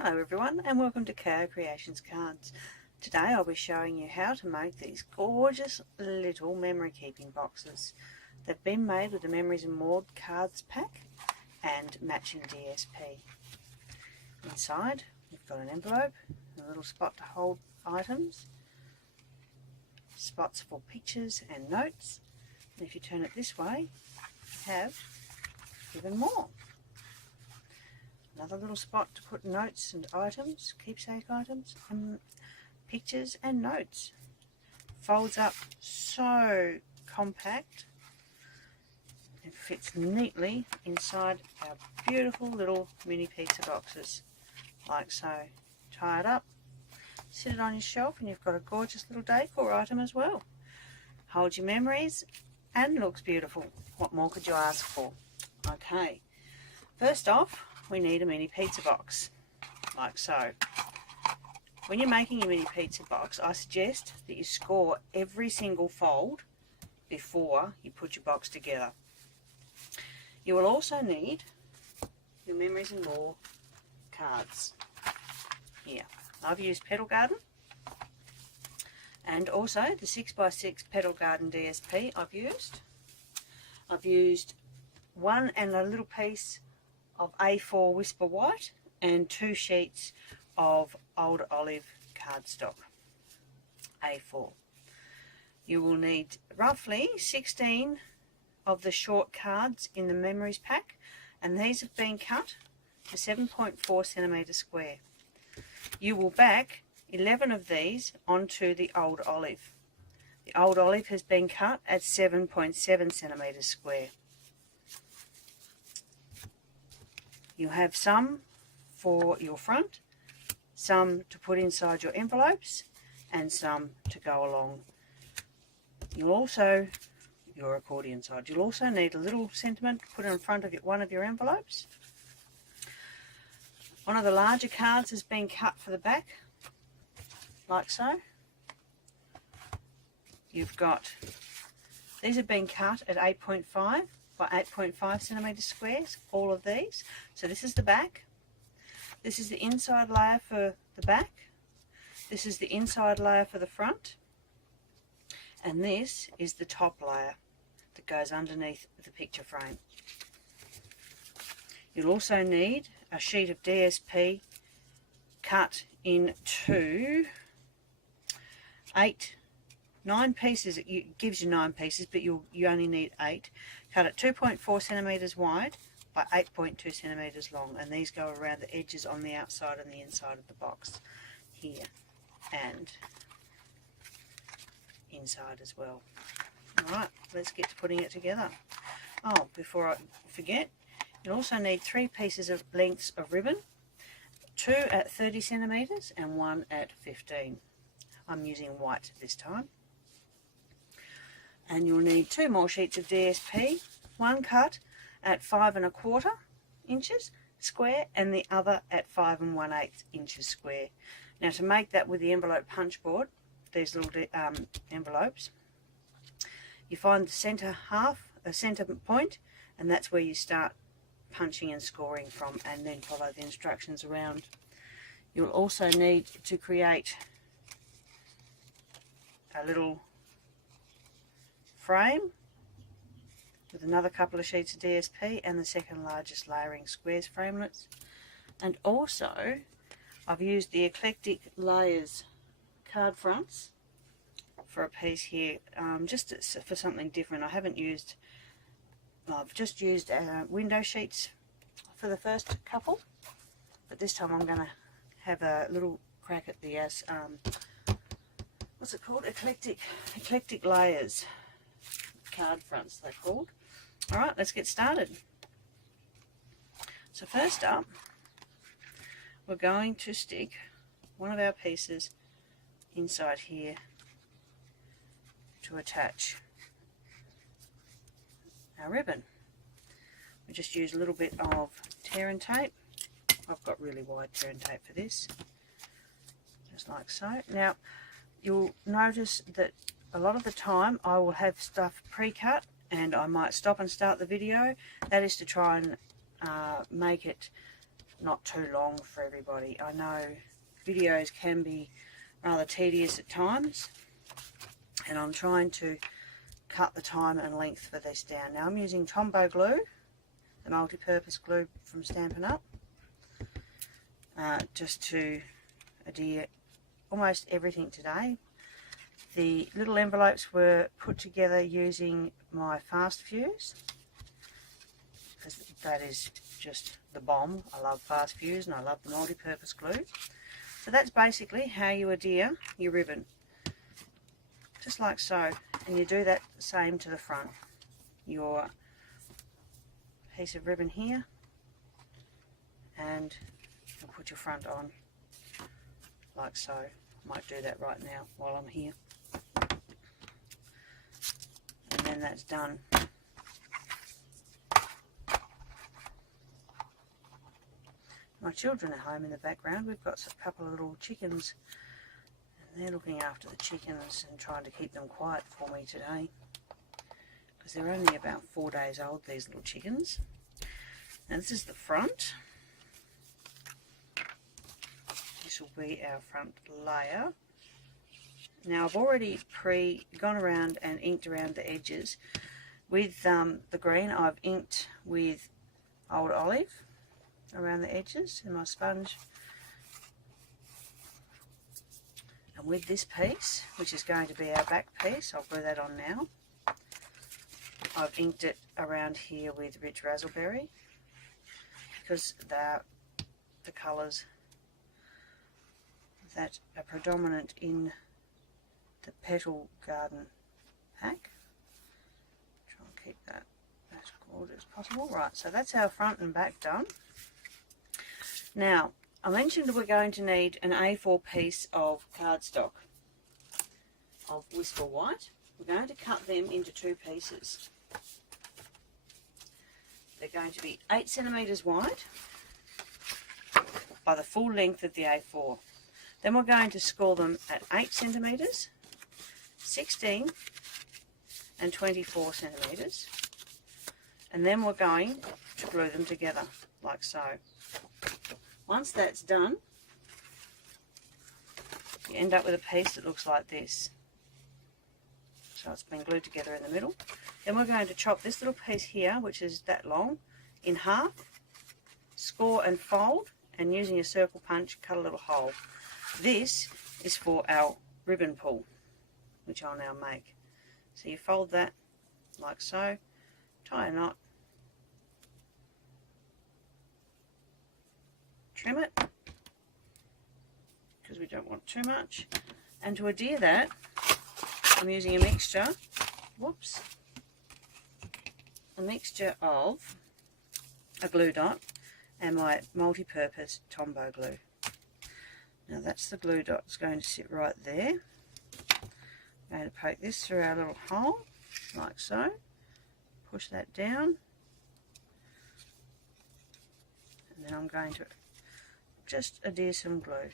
Hello everyone and welcome to KO Creations Cards. Today I'll be showing you how to make these gorgeous little memory keeping boxes. They've been made with the Memories and More cards pack and matching DSP. Inside you've got an envelope, a little spot to hold items, spots for pictures and notes, and if you turn it this way you have even more. Another little spot to put notes and items, keepsake items, and pictures and notes. Folds up so compact. It fits neatly inside our beautiful little mini pizza boxes, like so. Tie it up, sit it on your shelf, and you've got a gorgeous little decor item as well. Holds your memories and looks beautiful. What more could you ask for? Okay, first off, we need a mini pizza box, like so. When you're making your mini pizza box, I suggest that you score every single fold before you put your box together. You will also need your Memories and More cards. Here, I've used Petal Garden, and also the 6x6 Petal Garden DSP I've used one and a little piece of A4 Whisper White and 2 sheets of Old Olive cardstock A4. You will need roughly 16 of the short cards in the Memories pack, and these have been cut to 7.4 centimetres square. You will back 11 of these onto the Old Olive. The Old Olive has been cut at 7.7 centimetres square. You have some for your front, some to put inside your envelopes, and some to go along. You'll also, your accordion side, you'll also need a little sentiment to put in front of one of your envelopes. One of the larger cards has been cut for the back, like so. You've got, these have been cut at 8.5 by 8.5 centimetres squares, all of these. So this is the back, this is the inside layer for the back, this is the inside layer for the front, and this is the top layer that goes underneath the picture frame. You'll also need a sheet of DSP cut into 9 pieces. It gives you 9 pieces, but you only need 8. Cut at 2.4 centimetres wide by 8.2 centimetres long, and these go around the edges on the outside and the inside of the box here and inside as well. Alright, let's get to putting it together. Oh, before I forget, you'll also need 3 pieces of lengths of ribbon, 2 at 30 centimetres and 1 at 15. I'm using white this time. And you'll need 2 more sheets of DSP, one cut at 5 1/4 inches square and the other at 5 1/8 inches square. Now to make that with the envelope punch board, these little envelopes, you find the centre centre point, and that's where you start punching and scoring from, and then follow the instructions around. You'll also need to create a little frame with another couple of sheets of DSP and the second largest layering squares framelits. And also I've used the Eclectic Layers card fronts for a piece here, just for something different. I've just used window sheets for the first couple, but this time I'm going to have a little crack at the what's it called? Eclectic Layers card fronts, they're called. Alright, let's get started. So first up, we're going to stick one of our pieces inside here to attach our ribbon. We just use a little bit of tear and tape. I've got really wide tear and tape for this, just like so. Now you'll notice that a lot of the time I will have stuff pre-cut and I might stop and start the video. That is to try and make it not too long for everybody. I know videos can be rather tedious at times, and I'm trying to cut the time and length for this down. Now I'm using Tombow glue, the multi-purpose glue from Stampin' Up, just to adhere almost everything today. The little envelopes were put together using my fast fuse, because that is just the bomb. I love fast fuse and I love the multi-purpose glue. So that's basically how you adhere your ribbon, just like so. And you do that the same to the front. Your piece of ribbon here, and you'll put your front on like so. I might do that right now while I'm here. And then that's done. My children are home in the background. We've got a couple of little chickens, and they're looking after the chickens and trying to keep them quiet for me today, because they're only about 4 days old, these little chickens. Now this is the front. This will be our front layer. Now I've already gone around and inked around the edges. With the green, I've inked with Old Olive around the edges in my sponge. And with this piece, which is going to be our back piece, I'll glue that on now. I've inked it around here with Rich Razzleberry, because they're the colours that are predominant in the Petal Garden pack. Try and keep that as gorgeous as possible. Right, so that's our front and back done. Now, I mentioned we're going to need an A4 piece of cardstock of Whisper White. We're going to cut them into 2 pieces. They're going to be 8 centimetres wide by the full length of the A4. Then we're going to score them at 8 centimetres, 16 and 24 centimetres, and then we're going to glue them together like so. Once that's done, you end up with a piece that looks like this. So it's been glued together in the middle. Then we're going to chop this little piece here, which is that long, in half, score and fold, and using a circle punch, cut a little hole. This is for our ribbon pull, which I'll now make. So you fold that like so, tie a knot, trim it, because we don't want too much. And to adhere that, I'm using a mixture, a mixture of a glue dot and my multi-purpose Tombow glue. Now that's the glue dot that's going to sit right there. I'm going to poke this through our little hole, like so. Push that down. And then I'm going to just adhere some glue.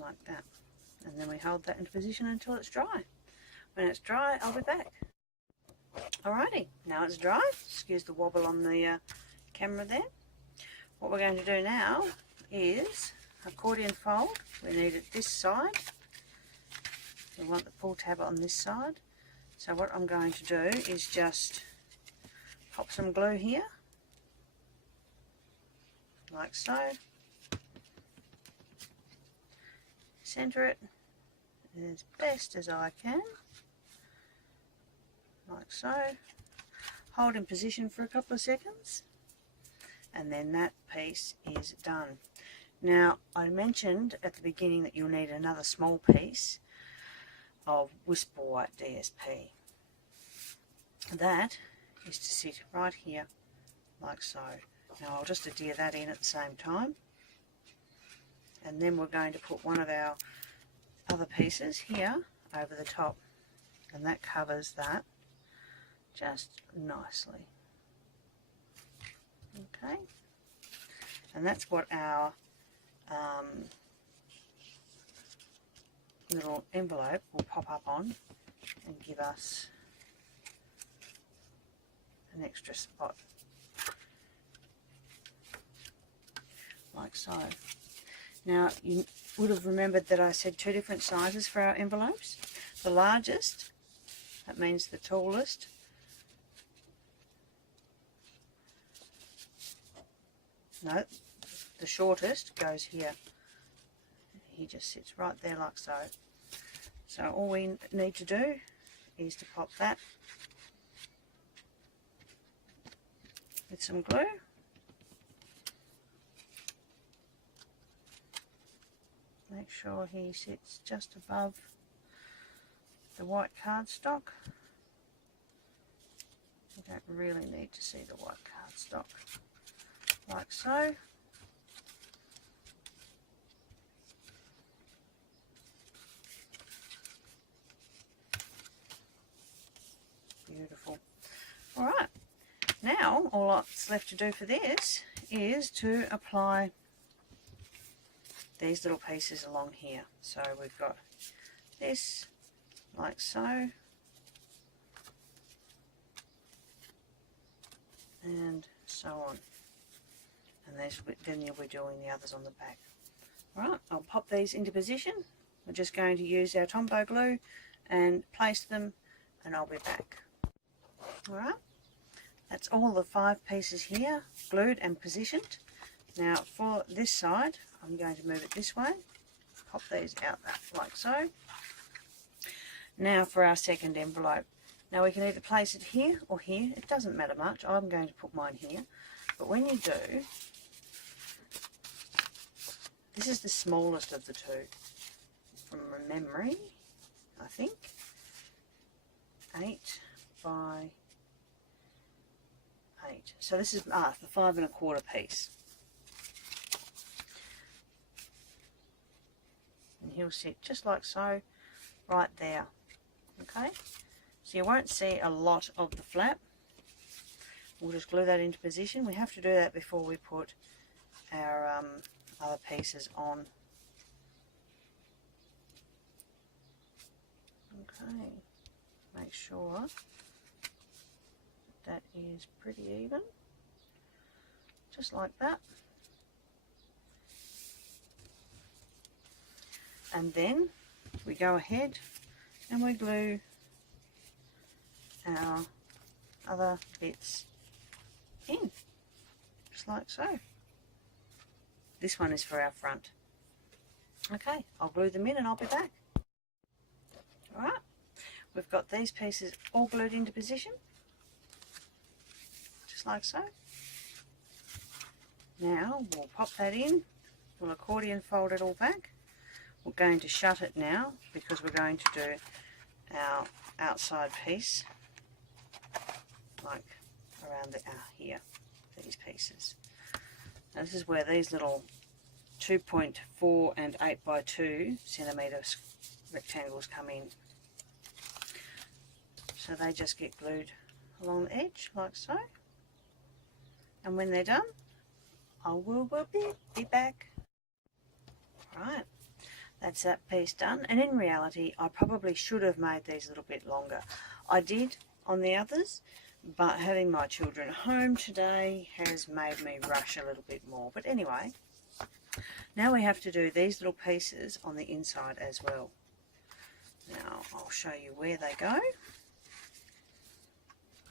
Like that. And then we hold that into position until it's dry. When it's dry, I'll be back. Alrighty, now it's dry. Excuse the wobble on the camera there. What we're going to do now is accordion fold. We need it this side. We want the pull tab on this side. So what I'm going to do is just pop some glue here, like so. Centre it as best as I can, like so. Hold in position for a couple of seconds, and then that piece is done. Now, I mentioned at the beginning that you'll need another small piece of Whisper White DSP. That is to sit right here, like so. Now I'll just adhere that in at the same time. And then we're going to put one of our other pieces here over the top. And that covers that just nicely. Okay. And that's what our little envelope will pop up on and give us an extra spot like so. Now you would have remembered that I said 2 different sizes for our envelopes. The largest, that means the tallest, no, the shortest goes here. He just sits right there like so. So all we need to do is to pop that with some glue. Make sure he sits just above the white cardstock. You don't really need to see the white cardstock, like so. Beautiful. Alright, now all that's left to do for this is to apply these little pieces along here. So we've got this like so, and so on, and then you'll be doing the others on the back. Right, I'll pop these into position. We're just going to use our Tombow glue and place them, and I'll be back. Alright, that's all the 5 pieces here glued and positioned. Now for this side, I'm going to move it this way, pop these out like so. Now for our second envelope. Now we can either place it here or here, it doesn't matter much. I'm going to put mine here, but when you do, this is the smallest of the 2 from memory, I think. 8 by 8. So this is the 5 1/4 piece. And he'll sit just like so, right there. Okay, so you won't see a lot of the flap. We'll just glue that into position. We have to do that before we put our other pieces on. Okay, make sure that is pretty even, just like that. And then we go ahead and we glue our other bits in, just like so. This one is for our front. Okay, I'll glue them in and I'll be back. Alright, we've got these pieces all glued into position, just like so. Now we'll pop that in, we'll accordion fold it all back. We're going to shut it now because we're going to do our outside piece like around the here, these pieces. Now this is where these little 2.4 and 8 by 2 centimetre rectangles come in. So they just get glued along the edge like so. And when they're done, I will be back. Right. That's that piece done, and in reality I probably should have made these a little bit longer. I did on the others, but having my children home today has made me rush a little bit more. But anyway, now we have to do these little pieces on the inside as well. Now I'll show you where they go.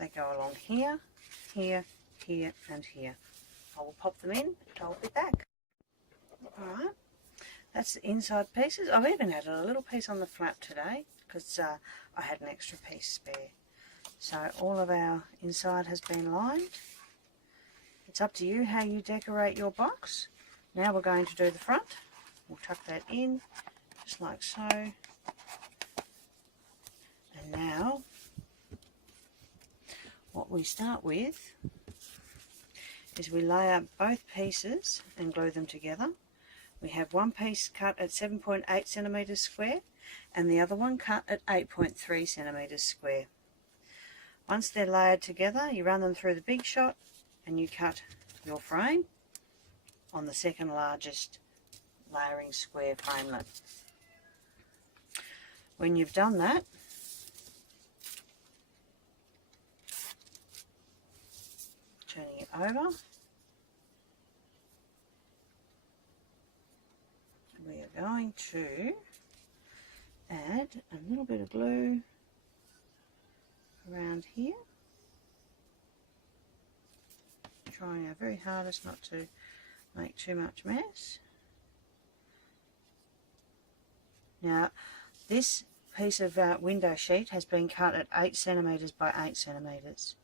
They go along here, here, here and here. I will pop them in and I'll be back. Alright. That's the inside pieces. I've even added a little piece on the flap today because I had an extra piece spare. So all of our inside has been lined. It's up to you how you decorate your box. Now we're going to do the front. We'll tuck that in just like so. And now what we start with is we lay up both pieces and glue them together. We have one piece cut at 7.8 centimetres square and the other one cut at 8.3 centimetres square. Once they're layered together, you run them through the big shot and you cut your frame on the second largest layering square framelit. When you've done that, turning it over, going to add a little bit of glue around here, trying our very hardest not to make too much mess. Now this piece of window sheet has been cut at 8 centimeters by 8 centimeters.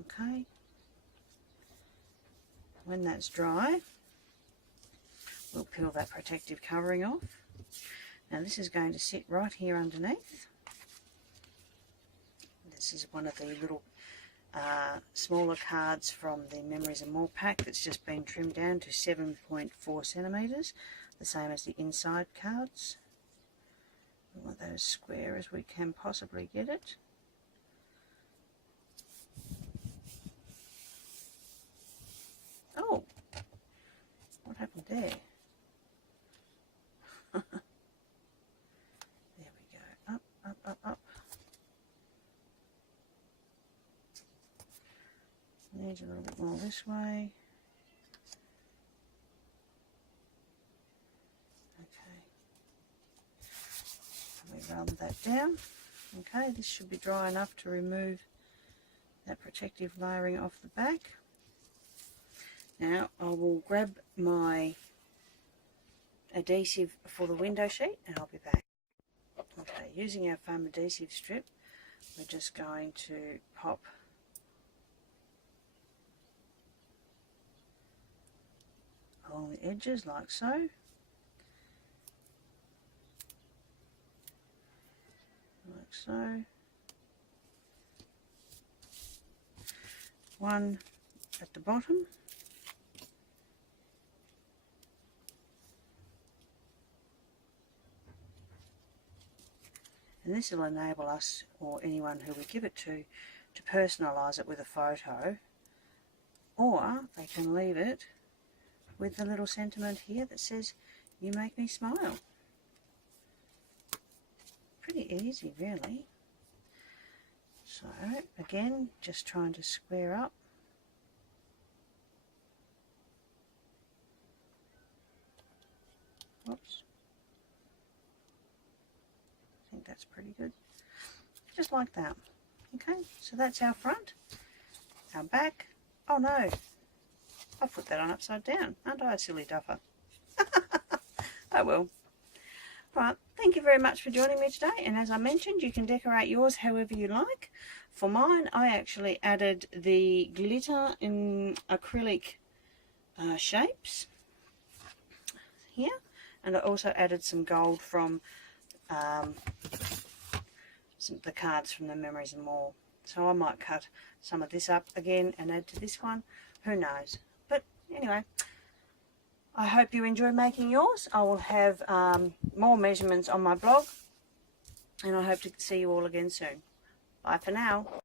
Okay, when that's dry, we'll peel that protective covering off. Now this is going to sit right here underneath. This is one of the little smaller cards from the Memories and More pack that's just been trimmed down to 7.4 centimeters, the same as the inside cards. We want that as square as we can possibly get it. Oh, what happened there? There we go. Up, up, up, up. Needs a little bit more this way. Okay. We rub that down. Okay, this should be dry enough to remove that protective layering off the back. Now I will grab my adhesive for the window sheet and I'll be back. Okay, using our foam adhesive strip, we're just going to pop along the edges like so. Like so. One at the bottom. And this will enable us, or anyone who we give it to personalise it with a photo, or they can leave it with the little sentiment here that says, "You make me smile." Pretty easy, really. So, again, just trying to square up. Whoops. I think that's pretty good. Just like that. Okay, so that's our front. Our back. Oh no, I put that on upside down. Aren't I a silly duffer? Oh well. Right, thank you very much for joining me today, and as I mentioned, you can decorate yours however you like. For mine, I actually added the glitter in acrylic shapes here, and I also added some gold from the cards from the Memories and More. So I might cut some of this up again and add to this one, who knows. But anyway, I hope you enjoy making yours. I will have more measurements on my blog, and I hope to see you all again soon. Bye for now.